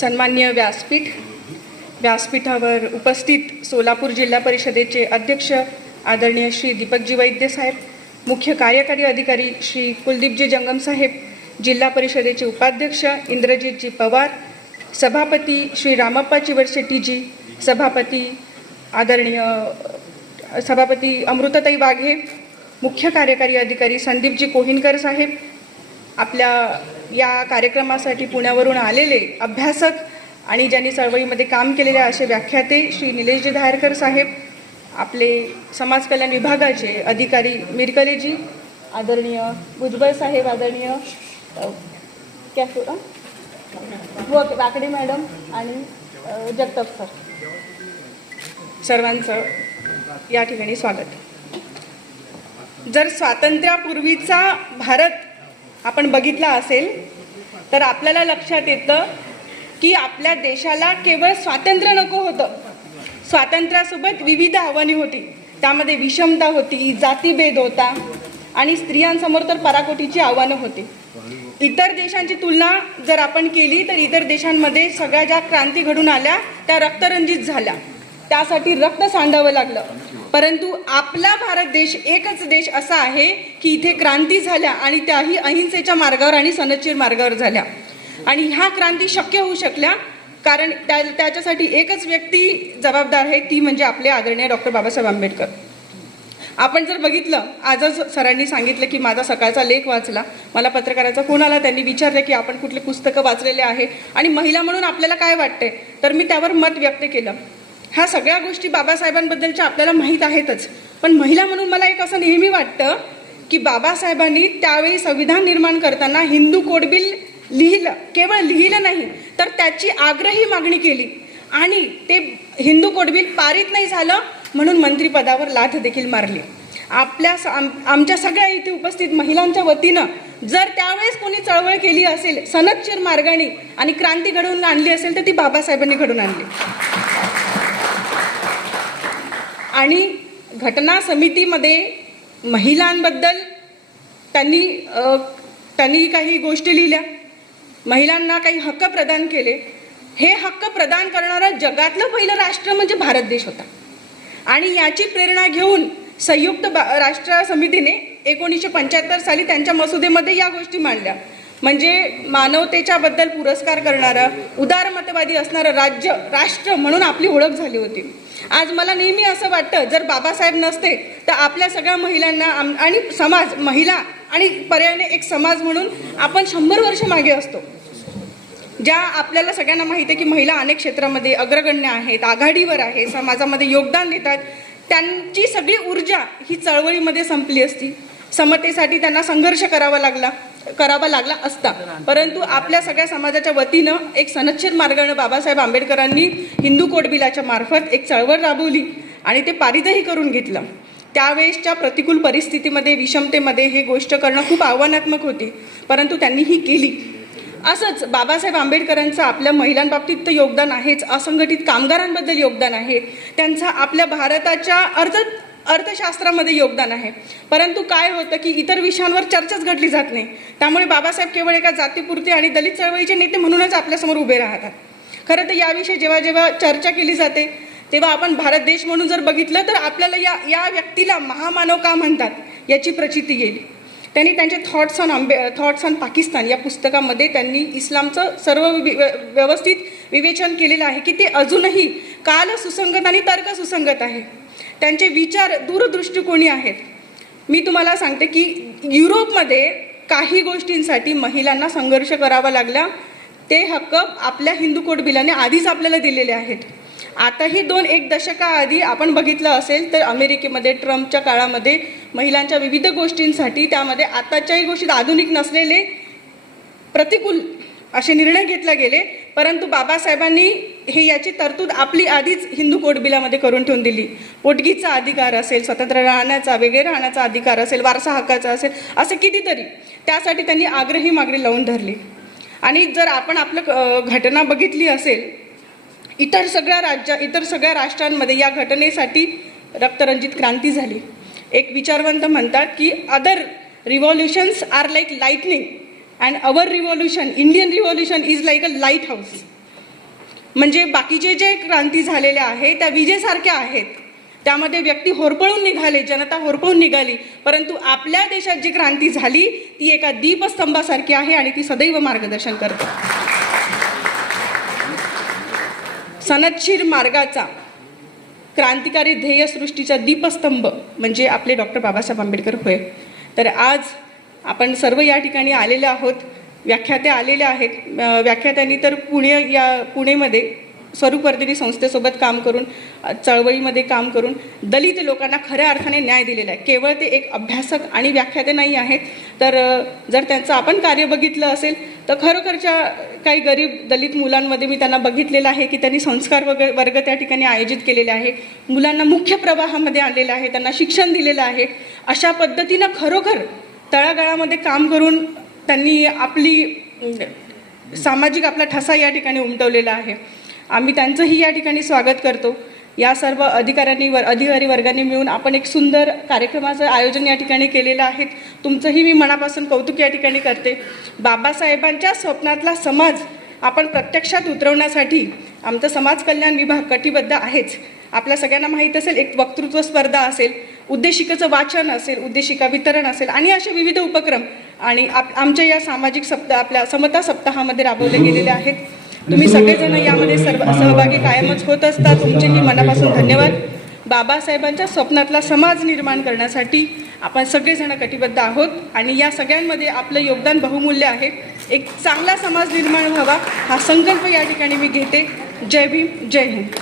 सन्माननीय व्यासपीठावर उपस्थित सोलापूर जिल्हा परिषदेचे अध्यक्ष आदरणीय श्री दीपकजी वैद्य साहेब, मुख्य कार्यकारी अधिकारी श्री कुलदीपजी जंगम साहेब, जिल्हा परिषदेचे उपाध्यक्ष इंद्रजीतजी पवार, सभापती श्री रामप्पा चिवरशेट्टीजी, सभापती अमृताताई वाघे, मुख्य कार्यकारी अधिकारी संदीपजी कोहिनकर साहेब, आपल्या या कार्यक्रमासाठी पुण्यावरून आलेले अभ्यासक आणि ज्यांनी चळवळीमध्ये काम केलेले असे व्याख्याते श्री निलेशजी धायरकर साहेब, आपले समाज कल्याण विभागाचे अधिकारी मिरकलेजी, आदरणीय भुजबळ साहेब, आदरणीय वाकडे मॅडम आणि जगताप सर, सर्वांचं या ठिकाणी स्वागत. जर स्वातंत्र्यापूर्वीचा भारत आपण बघितला असेल तर आपल्याला लक्षात येतं की आपल्या देशाला केवळ स्वातंत्र्य नको होतं, स्वातंत्र्यासोबत विविध आव्हाने होती. त्यामध्ये विषमता होती, जातीभेद होता आणि स्त्रियांसमोर तर पराकोटीची आव्हानं होती. इतर देशांची तुलना जर आपण केली तर इतर देशांमध्ये सगळ्या ज्या क्रांती घडून आल्या त्या रक्तरंजित झाल्या, त्यासाठी रक्त सांडावं लागलं. परंतु आपला भारत देश एकच देश असा आहे की इथे क्रांती झाल्या आणि त्याही अहिंसेच्या मार्गावर आणि सनदशीर मार्गावर झाल्या. आणि ह्या क्रांती शक्य होऊ शकल्या कारण त्याच्यासाठी एकच व्यक्ती जबाबदार आहे, ती म्हणजे आपले आदरणीय डॉक्टर बाबासाहेब आंबेडकर. आपण जर बघितलं, आजच सरांनी सांगितलं की माझा सकाळचा लेख वाचला, मला पत्रकाराचा फोन आला, त्यांनी विचारलं की आपण कुठले पुस्तकं वाचलेले आहे आणि महिला म्हणून आपल्याला काय वाटते, तर मी त्यावर मत व्यक्त केलं. ह्या सगळ्या गोष्टी बाबासाहेबांबद्दलच्या आपल्याला माहीत आहेतच, पण महिला म्हणून मला एक असं नेहमी वाटतं की बाबासाहेबांनी त्यावेळी संविधान निर्माण करताना हिंदू कोड बिल लिहिलं, केवळ लिहिलं नाही तर त्याची आग्रही मागणी केली आणि ते हिंदू कोड बिल पारित नाही झालं म्हणून मंत्रिपदावर लाथ देखील मारली. आमच्या सगळ्या इथे उपस्थित महिलांच्या वतीनं जर त्यावेळेस कोणी चळवळ केली असेल सनदशीर मार्गाने आणि क्रांती घडवून आणली असेल तर ती बाबासाहेबांनी घडवून आणली. आणि घटना समितीमध्ये महिलांबद्दल त्यांनी काही गोष्टी लिहिल्या, महिलांना काही हक्क प्रदान केले. हे हक्क प्रदान करणारं जगातलं पहिलं राष्ट्र म्हणजे भारत देश होता. आणि याची प्रेरणा घेऊन संयुक्त राष्ट्र समितीने 1975 साली त्यांच्या मसुदेमध्ये या गोष्टी मांडल्या, म्हणजे मानवतेच्या बद्दल पुरस्कार करणारं उदारमतवादी असणारं राष्ट्र म्हणून आपली ओळख झाली होती. आज मला नेहमी असं वाटतं जर बाबासाहेब नसते तर आपल्या सगळ्या महिलांना आणि समाज, महिला आणि पर्यायाने एक समाज म्हणून आपण 100 वर्ष मागे असतो. ज्या आपल्याला सगळ्यांना माहिती आहे की महिला अनेक क्षेत्रामध्ये अग्रगण्य आहेत, आघाडीवर आहे, समाजामध्ये योगदान देतात, त्यांची सगळी ऊर्जा ही चळवळीमध्ये संपली असती. समतेसाठी त्यांना संघर्ष करावा लागला असता. परंतु आपल्या सगळ्या समाजाच्या वतीनं एक सनदशीर मार्गाने बाबासाहेब आंबेडकरांनी हिंदू कोड बिलाच्या मार्फत एक चळवळ राबवली आणि ते पारितही करून घेतलं. त्यावेळेसच्या प्रतिकूल परिस्थितीमध्ये, विषमतेमध्ये हे गोष्ट करणं खूप आव्हानात्मक होती, परंतु त्यांनी ही केली. असंच बाबासाहेब आंबेडकरांचं आपल्या महिलांबाबतीत तर योगदान आहेच, असंघटित कामगारांबद्दल योगदान आहे, त्यांचं आपल्या भारताच्या अर्थशास्त्रामध्ये योगदान आहे. परंतु काय होतं की इतर विषयांवर चर्चाच घडली जात नाही. त्यामुळे बाबासाहेब केवळ एका जातीपुरते आणि दलित चळवळीचे नेते म्हणूनच आपल्यासमोर उभे राहतात. खरं तर याविषयी जेव्हा चर्चा केली जाते तेव्हा आपण भारत देश म्हणून जर बघितलं तर आपल्याला या व्यक्तीला महामानव का म्हणतात याची प्रचिती गेली. त्यांनी त्यांचे थॉट्स ऑन पाकिस्तान या पुस्तकामध्ये त्यांनी इस्लामचं सर्व व्यवस्थित विवेचन केलेलं आहे की ते अजूनही काल सुसंगत आणि तर्क सुसंगत आहे. त्यांचे विचार दूरदृष्टिकोनी आहेत. मी तुम्हाला सांगते की युरोपमध्ये काही गोष्टींसाठी महिलांना संघर्ष करावा लागला. ते हक्क आपल्या हिंदू कोड बिलाने आधीच आपल्याला दिलेले आहेत. आताही 1 दशकाआधी आपण बघितलं असेल तर अमेरिकेमध्ये ट्रम्पच्या काळामध्ये महिलांच्या विविध गोष्टींसाठी, त्यामध्ये आताच्याही गोष्टीत आधुनिक नसलेले प्रतिकूल असे निर्णय घेतले गेले. परंतु बाबासाहेबांनी याची तरतूद आपली आधीच हिंदू कोड बिलामध्ये करून ठेवून दिली. पोटगीचा अधिकार असेल, स्वतंत्र राहण्याचा, वेगळे राहण्याचा अधिकार असेल, वारसा हक्काचा असेल, असं कितीतरी त्यासाठी त्यांनी आग्रही मागणी लावून धरली. आणि जर आपण आपलं घटना बघितली असेल, इतर सगळ्या राष्ट्रांमध्ये या घटनेसाठी रक्तरंजित क्रांती झाली. एक विचारवंत म्हणतात की other revolutions are like lightning and our revolution, Indian revolution is like a lighthouse. म्हणजे बाकीचे जे क्रांती झालेल्या आहेत त्या विजेसारख्या आहेत, त्यामध्ये व्यक्ती होरपळून निघाले, जनता होरपळून निघाली, परंतु आपल्या देशात जी क्रांती झाली ती एका दीपस्तंभासारखी आहे आणि ती सदैव मार्गदर्शन करते. सनदशीर मार्गाचा क्रांतिकारी ध्येयसृष्टीचा दीपस्तंभ म्हणजे आपले डॉक्टर बाबासाहेब आंबेडकर होय. तर आज आपण सर्व या ठिकाणी आलेले आहोत, व्याख्याते आलेले आहेत. व्याख्यात्यांनी तर पुणेमध्ये स्वरूपवर्धिनी संस्थेसोबत काम करून, चळवळीमध्ये काम करून दलित लोकांना खऱ्या अर्थाने न्याय दिलेला आहे. केवळ ते एक अभ्यासक आणि व्याख्याते नाही आहेत, तर जर त्यांचं आपण कार्य बघितलं असेल तर खरोखरच्या काही गरीब दलित मुलांमध्ये मी त्यांना बघितलेलं आहे की त्यांनी संस्कार वर्ग त्या ठिकाणी आयोजित केलेले आहे, मुलांना मुख्य प्रवाहामध्ये आणलेलं आहे, त्यांना शिक्षण दिलेलं आहे. अशा पद्धतीनं खरोखर तळागाळामध्ये काम करून त्यांनी सामाजिक आपला ठसा या ठिकाणी उमटवलेला आहे. आम्ही त्यांचंही या ठिकाणी स्वागत करतो. या सर्व अधिकारी वर्गाने मिळून आपण एक सुंदर कार्यक्रमाचं आयोजन या ठिकाणी केलेलं आहे. तुमचंही मी मनापासून कौतुक या ठिकाणी करते. बाबासाहेबांच्या स्वप्नातला समाज आपण प्रत्यक्षात उतरवण्यासाठी आमचा समाज कल्याण विभाग कटिबद्ध आहेच. आपल्या सगळ्यांना माहीत असेल, एक वक्तृत्व स्पर्धा असेल, उद्देशिकेचं वाचन असेल, उद्देशिका वितरण असेल आणि असे विविध उपक्रम आणि आमच्या या सामाजिक आपल्या समता सप्ताहामध्ये राबवले गेलेले आहेत. तुम्ही सगळेजण यामध्ये सहभागी कायमच होत असता. तुमचेही मनापासून धन्यवाद. बाबासाहेबांच्या स्वप्नातला समाज निर्माण करण्यासाठी आपण सगळेजण कटिबद्ध आहोत आणि या सगळ्यांमध्ये आपलं योगदान बहुमूल्य आहे. एक चांगला समाज निर्माण व्हावा हा संकल्प या ठिकाणी मी घेते. जय भीम, जय हिंद.